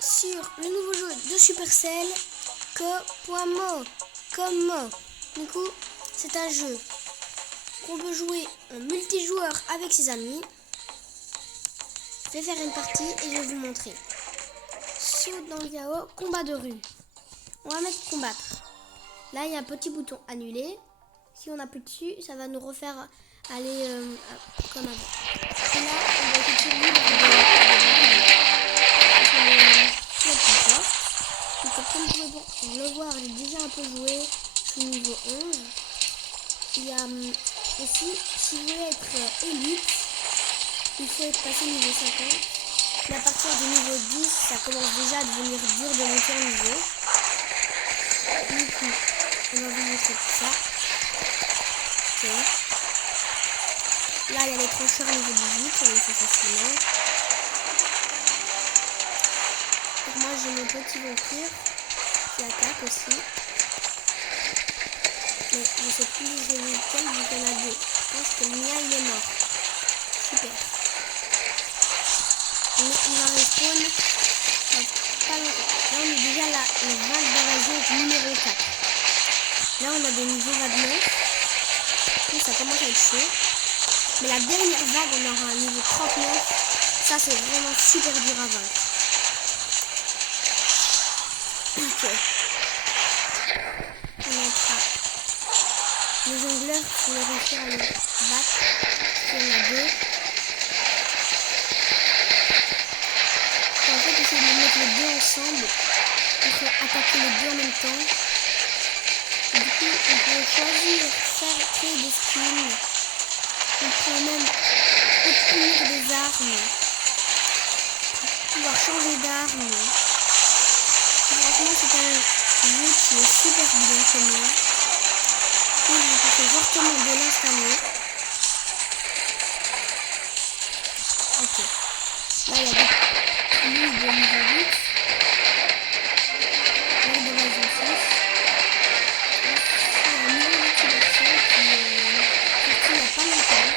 sur le nouveau jeu de Supercell, Como. Du coup, c'est un jeu qu'on peut jouer en multijoueur avec ses amis. Je vais faire une partie et je vais vous montrer. Saut dans le chaos, combat de rue. On va mettre combattre. Là, il y a un petit bouton annuler. Si on appuie dessus, ça va nous refaire aller comme avant. Et là, on va être libre donc, comme vous pouvez le voir, j'ai déjà un peu joué. Je suis niveau 11. Il y a aussi, si vous voulez être élite, il faut être passé niveau 50. Mais à partir du niveau 10, ça commence déjà à devenir dur de monter en niveau. Du coup, on va vous montrer tout ça. Ok. Là, il y a les trancheurs niveau 18, on le fait facilement. Donc moi, j'ai mon petit vampire qui attaque aussi. Mais je ne sais plus lequel, vu qu'il y en a deux. Je pense que le mien, il est mort. Super. On va respawn pas longtemps. Là, on est déjà là, le vague d'invasion numéro 4. Là, on a des niveaux 29. Donc, ça commence à être chaud. Mais la dernière vague, on aura un niveau 39. Ça, c'est vraiment super dur à vaincre. Ok. On entra. Les jongleurs, il faut réussir à les battre. Il y en a deux. En fait, essayer de mettre les deux ensemble pour attaquer les deux en même temps. Et du coup, on peut choisir créer des skins. On peut même obtenir des armes. Pouvoir changer d'arme. Franchement, c'est un jeu qui est super bien pour moi. Je vous conseille fortement de l'installer. Ok. Là, il y a des plus de niveau 8. Là, de version 6. C'est un nouveau motivation qui est sorti il n'y a pas longtemps.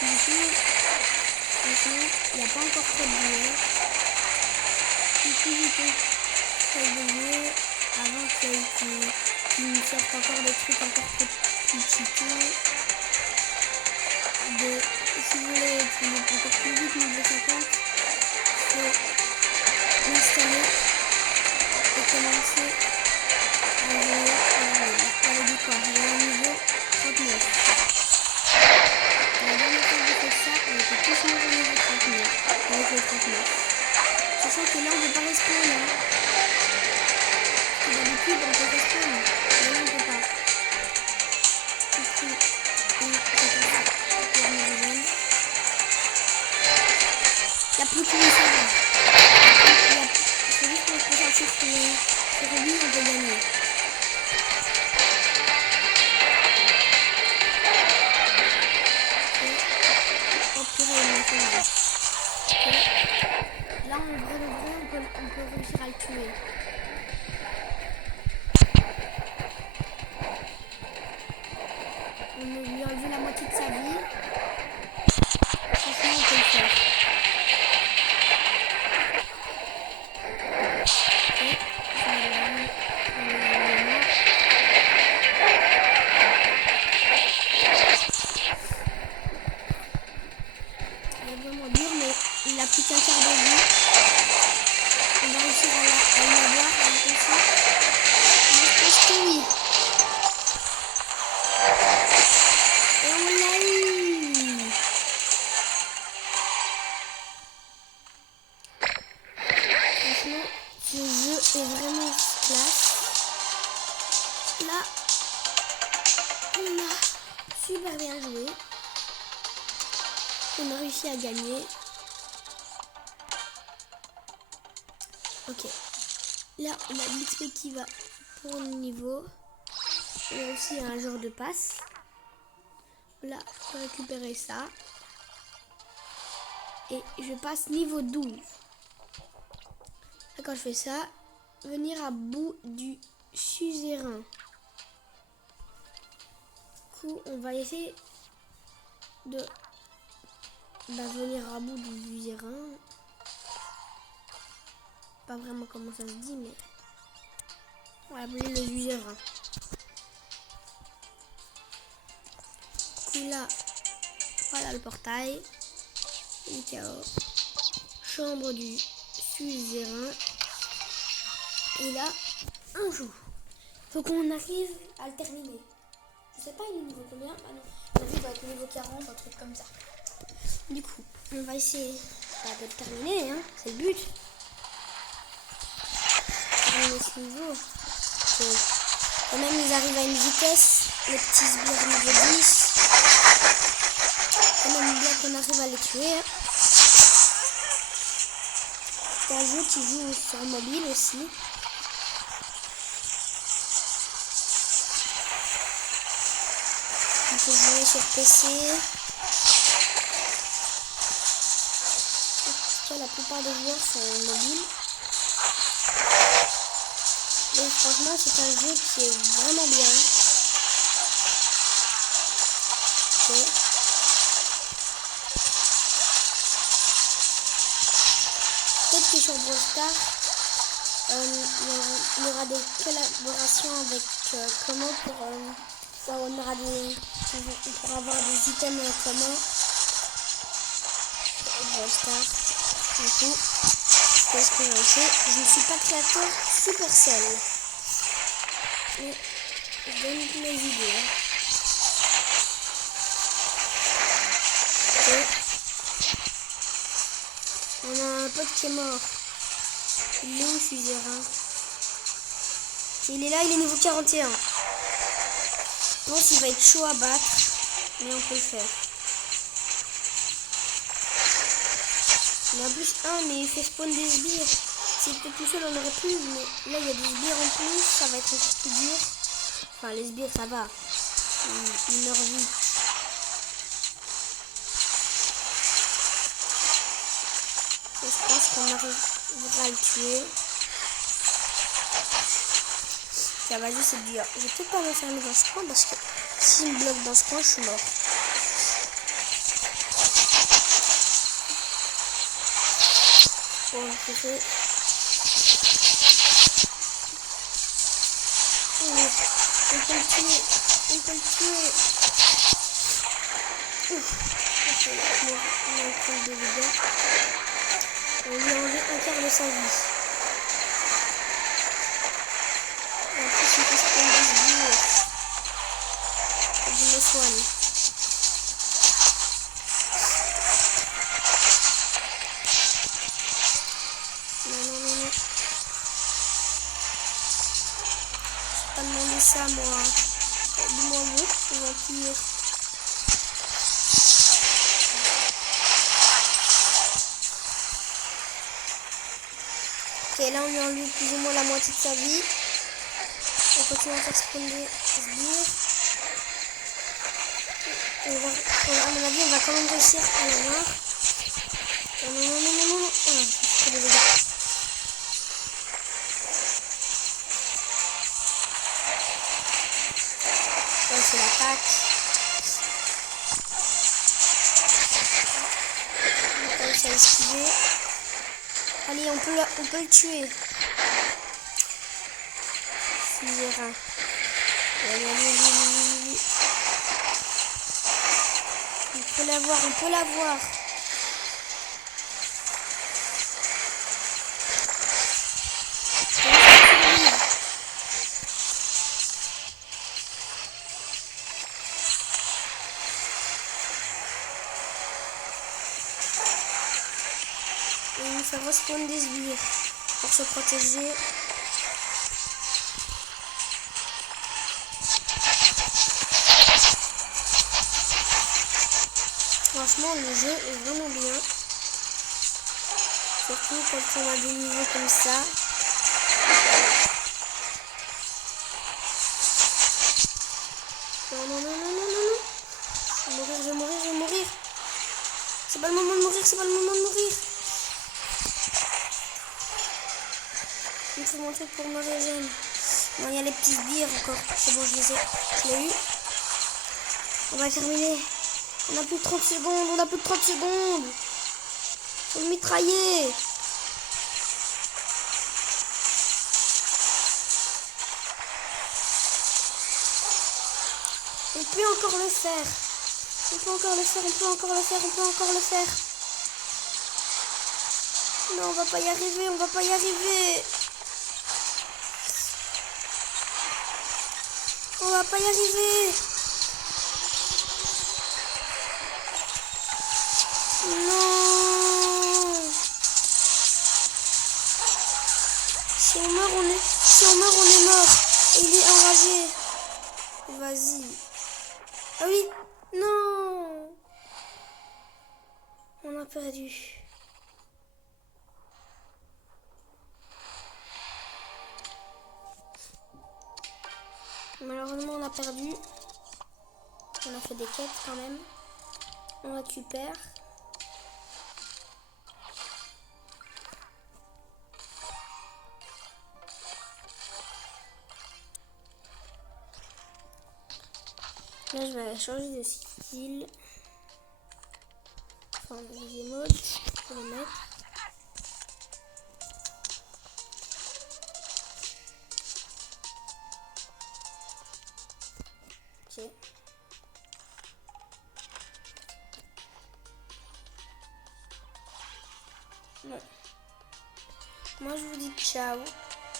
Du coup, franchement, il n'y a pas encore trop de joueurs. Du coup, je conseille de jouer avant qu'ils sortent encore des trucs encore plus cheatés. Si vous voulez être encore plus vite, niveau 50, il faut l'installer et commencer à jouer. On a dit quoi? Il y a un niveau 39. La dernière fois que j'ai fait ça, on était tous morts au niveau 39. Avec le 39. Sachant que là, on ne peut pas respawn. Hein. D'habitude, on peut respawn. Mais là, on ne peut pas. Du coup, là, c'est comme ça. Il n'y a plus qu'une seule. Il faut juste qu'on se concentre sur lui, on peut gagner. Oh purée, il m'a fait mal. Okay. Là, en vrai de vrai, on peut réussir à le tuer. On lui a enlevé la moitié de sa vie. Franchement, on peut le faire. Ok, il est vraiment dur, mais il a plus qu'un quart de vie. On va réussir à l'avoir comme ça. Moi, je pense que oui. Et on l'a eu. Franchement, ce jeu est vraiment classe. Là, on a super bien joué. On a réussi à gagner. Ok. Là, on a l'XP qui va pour le niveau. On a aussi un genre de passe. Là, je peux récupérer ça. Et je passe niveau 12. Là, quand je fais ça, venir à bout du suzerain. Du coup, on va essayer de venir à bout du suzerain. Pas vraiment comment ça se dit, mais on va appeler le suzerain. Du coup là, voilà le portail. Le chaos. Chambre du suzerain. Et là, un jour. Faut qu'on arrive à le terminer. Je sais pas, il est niveau combien? Ah non, il doit être niveau 40, un truc comme ça. Du coup, on va essayer de le terminer, hein. C'est le but. Terminer ce niveau. Quand même, ils arrivent à une vitesse, les petits sbires niveau 10. Quand même bien qu'on arrive à les tuer. Hein. C'est un jeu qui joue sur mobile aussi. On peut jouer sur PC. La plupart des joueurs sont mobiles. Et franchement, c'est un jeu qui est vraiment bien. Okay. Peut-être que sur Brawl Stars, il y aura des collaborations avec comment pour on pourra avoir des items communs. Brawl Stars. Du coup, qu'est-ce que j'en sais? Je ne suis pas créateur Supercell. Mais je donne mes idées. Okay. On a un pote qui est mort. Il est où, suzerain? Il est là, il est niveau 41. Je pense qu'il va être chaud à battre, mais on peut le faire. Il a plus 1, mais il fait spawn des sbires. S'il était tout seul, on aurait pu, mais là, il y a des sbires en plus, ça va être un petit peu dur. Enfin, les sbires, ça va. Ils meurent vite. Et je pense qu'on arrivera à le tuer. Ça va juste être dur. Je vais peut-être pas me fermer dans ce coin, parce que s'il me bloque dans ce coin, je suis mort. Bon, je fais. On peut le tuer. On peut le tuer. Ouf. On va prendre des dégâts. On lui a enlevé un quart de sa vie. Et en plus, il peut se prendre des sbires. Je me soigne. Non. Je vais pas demander ça, moi. Dis-moi un mot, vampire. Ok, là on lui a enlevé plus ou moins la moitié de sa vie. On continue à faire spawn des sbires. À mon avis, on va quand même réussir à l'avoir. Non. Ah, je fais des dégâts. Ouais, c'est l'attaque. On a réussi à esquiver. Allez, on peut le tuer. Suzerain. Allez. On peut l'avoir. Et il nous fait respawn des sbires pour se protéger. Franchement, le jeu est vraiment bien. Surtout quand on a des niveaux comme ça. Non. Je vais mourir. C'est pas le moment de mourir. Il faut mon truc pour me régénérer. Non, il y a les petits sbires encore. C'est bon, je l'ai eu. On va terminer On a plus de 30 secondes, on a plus de 30 secondes. Faut le mitrailler. On peut encore le faire. On peut encore le faire, on peut encore le faire, on peut encore le faire. Non, on va pas y arriver, on va pas y arriver. On va pas y arriver. Non. Si on meurt, on est mort. Et il est enragé. Vas-y. Ah oui. Non. On a perdu. Malheureusement, on a perdu. On a fait des quêtes quand même. On récupère. Là, je vais changer de style. Enfin, les émotes. Je vais les mettre. Ok. Bon. Moi, je vous dis ciao.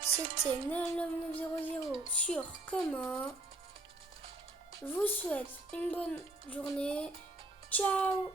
C'était 99900 sur comment. Je vous souhaite une bonne journée. Ciao!